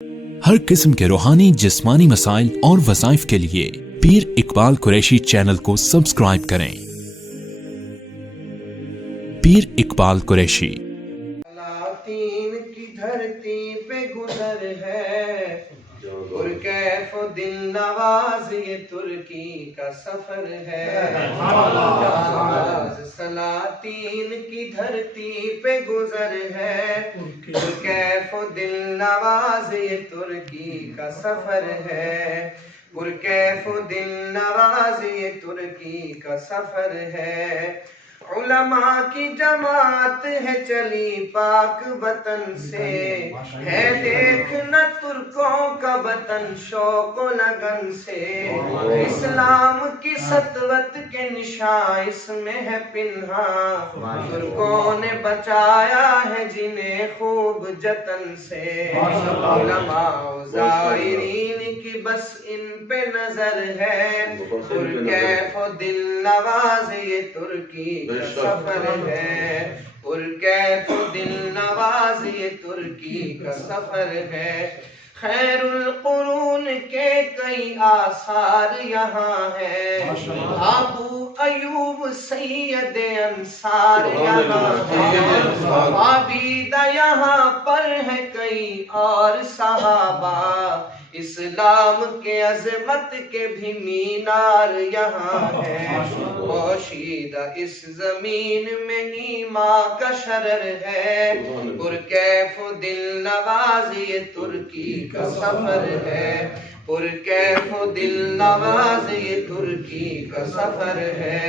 ہر قسم کے روحانی جسمانی مسائل اور وظائف کے لیے پیر اقبال قریشی چینل کو سبسکرائب کریں۔ پیر اقبال قریشی۔ لاطین کی دھرتی پہ گزر ہے پرکیف و دل نواز یہ ترکی کا سفر ہے۔ سلاطین کی دھرتی پہ گزر ہے پرکیف و دل نواز یہ ترکی کا سفر ہے۔ پرکیف و دل نواز یہ ترکی کا سفر ہے۔ علماء کی جماعت ہے چلی پاک وطن سے، ہے دیکھنا ترکوں کا وطن شوق و لگن سے۔ اسلام کی سطوت کے نشان اس میں ہے پنہاں، ترکوں نے بچایا ہے جنہیں خوب جتن سے۔ علماء و زائرین کی بس ان پہ نظر ہے، پرکیف و دل نواز یہ ترکی سفر ہے۔ پرکیف و دل نواز یہ ترکی کا سفر ہے۔ خیر القرون کے کئی آثار یہاں ہیں، ابو ایوب سید انصار یہاں ہیں، عابدہ یہاں پر ہے کئی اور صحابہ، اسلام کے عظمت کے بھی مینار یہاں ہیں۔ پوشیدہ اس زمین میں ایمان کا شرر ہے، پرکیف و دل نواز یہ ترکی کا سفر ہے۔ پرکیف و دل نواز یہ ترکی کا سفر ہے۔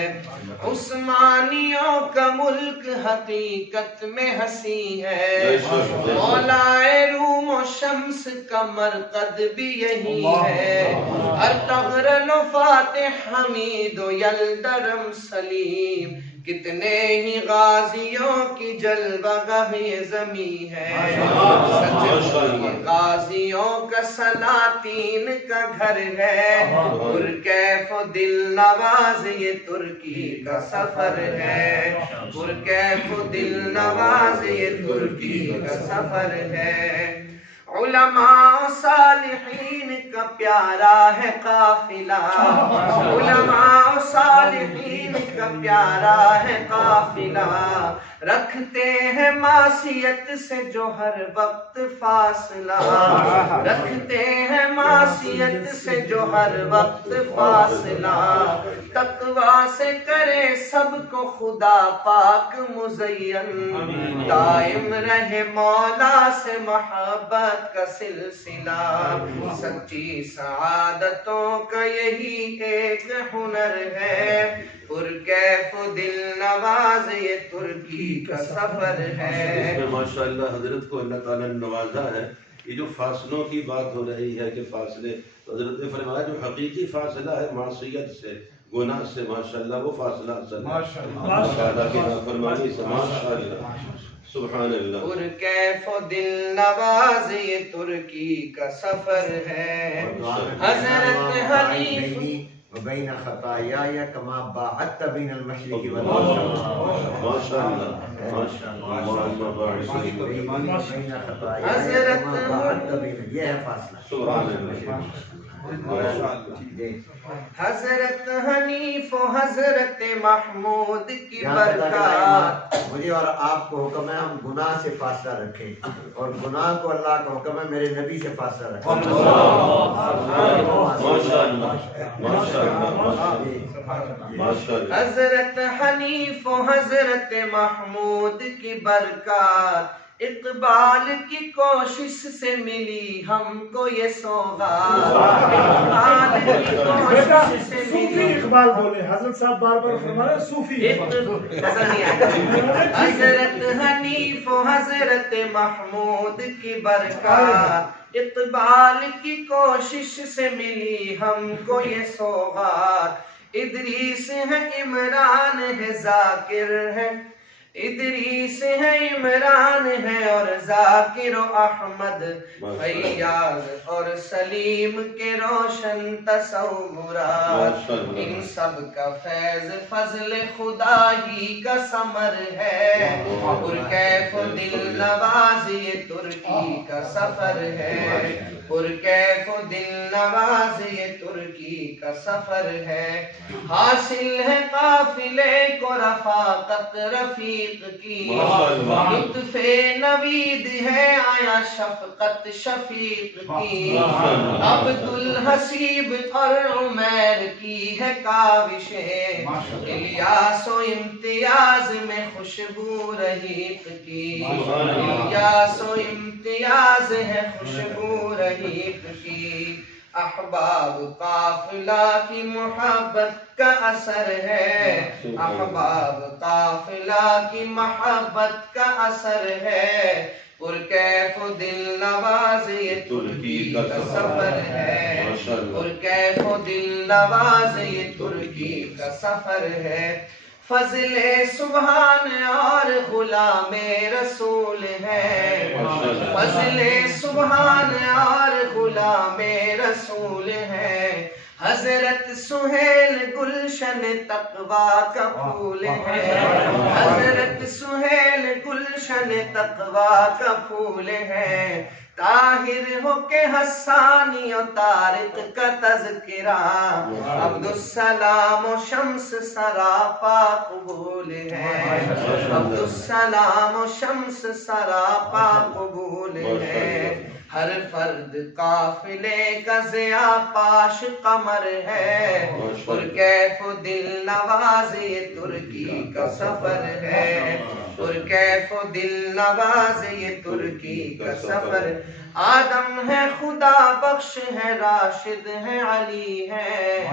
عثمانیوں کا ملک حقیقت میں ہنسی ہے، مولائے روم و شمس کا مرقد بھی یہی ہے۔ ارطغرل و فاتح حمید و یلدرم سلیم، کتنے ہی غازیوں کی جلوہ گاہ یہ زمیں ہے۔ غازیوں کا سلاطین کا گھر ہے، پرکیف و دل نواز یہ ترکی کا سفر ہے۔ پرکیف و دل نواز یہ ترکی کا سفر ہے۔ علماء صالحین کا پیارا ہے قافلہ، علماء صالحین کا پیارا ہے قافلہ، رکھتے ہیں معصیت سے جو ہر وقت فاصلہ، رکھتے ہیں معصیت سے جو ہر وقت فاصلہ، تقویٰ سے کرے سب کو خدا پاک مزین، دائم رہے مولا سے محبت کا سلسلہ۔ سچی سعادتوں کا یہی ایک ہنر ہے، پرکیف و دل نواز یہ ترکی کا سفر ہے۔ اس میں ماشاءاللہ حضرت کو اللہ تعالیٰ نے نوازا ہے۔ یہ جو فاصلوں کی بات ہو رہی ہے کہ فاصلے، تو حضرت نے فرمایا جو حقیقی فاصلہ ہے معصیت سے، گناہ سے، ماشاءاللہ وہ فاصلہ اصل ہے، اللہ کی نافرمانی سے، ماشاءاللہ سبحان اللہ۔ پرکیف و دل نواز یہ ترکی کا سفر ہے۔ حضرت حنیف وبین خطایا کما باعدت بین المشرق والمغرب، ماشاءاللہ حضرت یہ ہے فاصلہ، سبحان اللہ۔ حضرت حنیف و حضرت محمود کی برکات۔ مجھے اور آپ کو حکم ہے ہم گناہ سے فاصلہ رکھیں، اور گناہ کو اللہ کا حکم ہے میرے نبی سے فاصلہ رکھیں۔ حضرت حنیف و حضرت محمود کی برکات، اقبال کی کوشش سے ملی ہم کو یہ سوغات، اقبال کی کوشش سے ملی۔ اقبال بولے حضرت صاحب بار بار فرما رہے ہیں صوفی۔ حضرت حنیف و حضرت محمود کی برکات، اقبال کی کوشش سے ملی ہم کو یہ سوغات۔ ادریس ہے عمران ہے ذاکر ہے، ادریس ہے، عمران ہے اور ذاکر و احمد، فیاض اور سلیم کے روشن تصورات، ان سب کا فیض فضل خدا ہی کا ثمر ہے، پرکیف و دل نواز یہ ترکی کا سفر ہے، پرکیف و دل نواز یہ ترکی کا سفر ہے، حاصل ہے قافلے کو رفاقت رفیق کی، لطف نوید ہے آیا شفقت شفیق کی، عبد الحسیب اور عمیر کی ہے کاوشیں، الیاس و امتیاز میں خوشبو رحیق کی، الیاس و امتیاز ہے خوشبو رحیق کی، احباب قافلہ کی محبت کا اثر ہے، احباب قافلہ کی محبت کا اثر ہے، پرکیف و دل نواز یہ ترکی کا سفر ہے، پرکیف و دل نواز یہ ترکی کا سفر ہے، فضل سبحان اور غلام رسول ہے، فضل سبحان اور غلام رسول ہے، حضرت سہیل گلشن تقویٰ کا پھول ہے، حضرت سہیل گلشن تقویٰ کا پھول ہے، طاہر ہو کے حسانی و طارق کا تذکرہ، عبدالسلام و شمس سراپا قبول ہے، عبدالسلام و شمس سراپا قبول ہے، ہر فرد قافلے کا ضیاء پاش قمر ہے، پرکیف و دل نواز یہ ترکی کا سفر ہے، پرکیف و دل نواز یہ ترکی کا سفر، آدم ہے خدا بخش ہے راشد ہے علی ہے،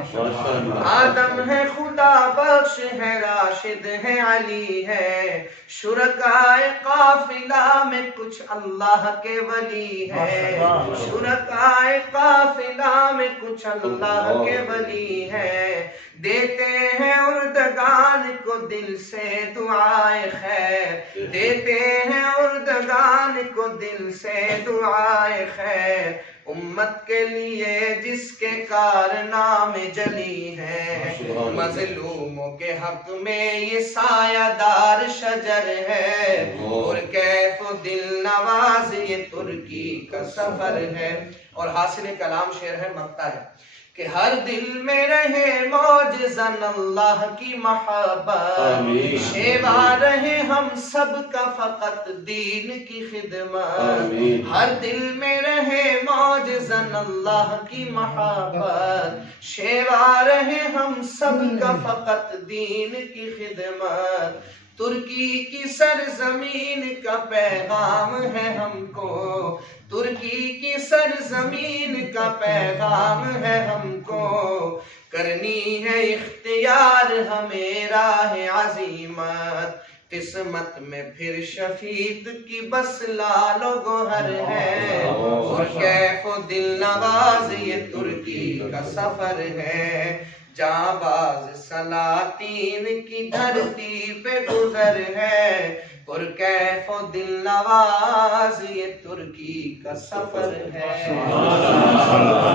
آدم ہے خدا بخش ہے راشد ہے علی ہے، شرکائے قافلہ میں کچھ اللہ کے ولی ہے، شرکائے قافلہ میں کچھ اللہ کے ولی ہے، دیتے ہیں اردگان کو دل سے دعائے خیر، دیتے ہیں اردگان کو دل سے دعائے خیر، امت کے لیے جس کے کارنامے جلی ہیں، مظلوموں کے حق میں یہ سایہ دار شجر ہے، پرکیف و دل نواز یہ ترکی کا سفر ہے، اور حاصل کلام شعر ہے، مقطع ہے کہ ہر دل میں رہے معجزن اللہ کی محبت، شیوا رہے ہم سب کا فقط دین کی خدمت، ہر دل میں رہے معجزن اللہ کی محبت، شیوا رہے ہم سب کا فقط دین کی خدمت، ترکی کی سرزمین کا پیغام ہے ہم کو، ترکی کی سرزمین کا پیغام ہے ہم کو، کرنی ہے اختیار ہمیں راہ عظیمت، قسمت میں پھر شفیق کی بس لال و گوہر ہے، اور کیف و دل نواز یہ ترکی کا سفر ہے، جہاں باز سلاطین کی دھرتی پہ گزر ہے، پرکیف و دل نواز یہ ترکی کا سفر ہے۔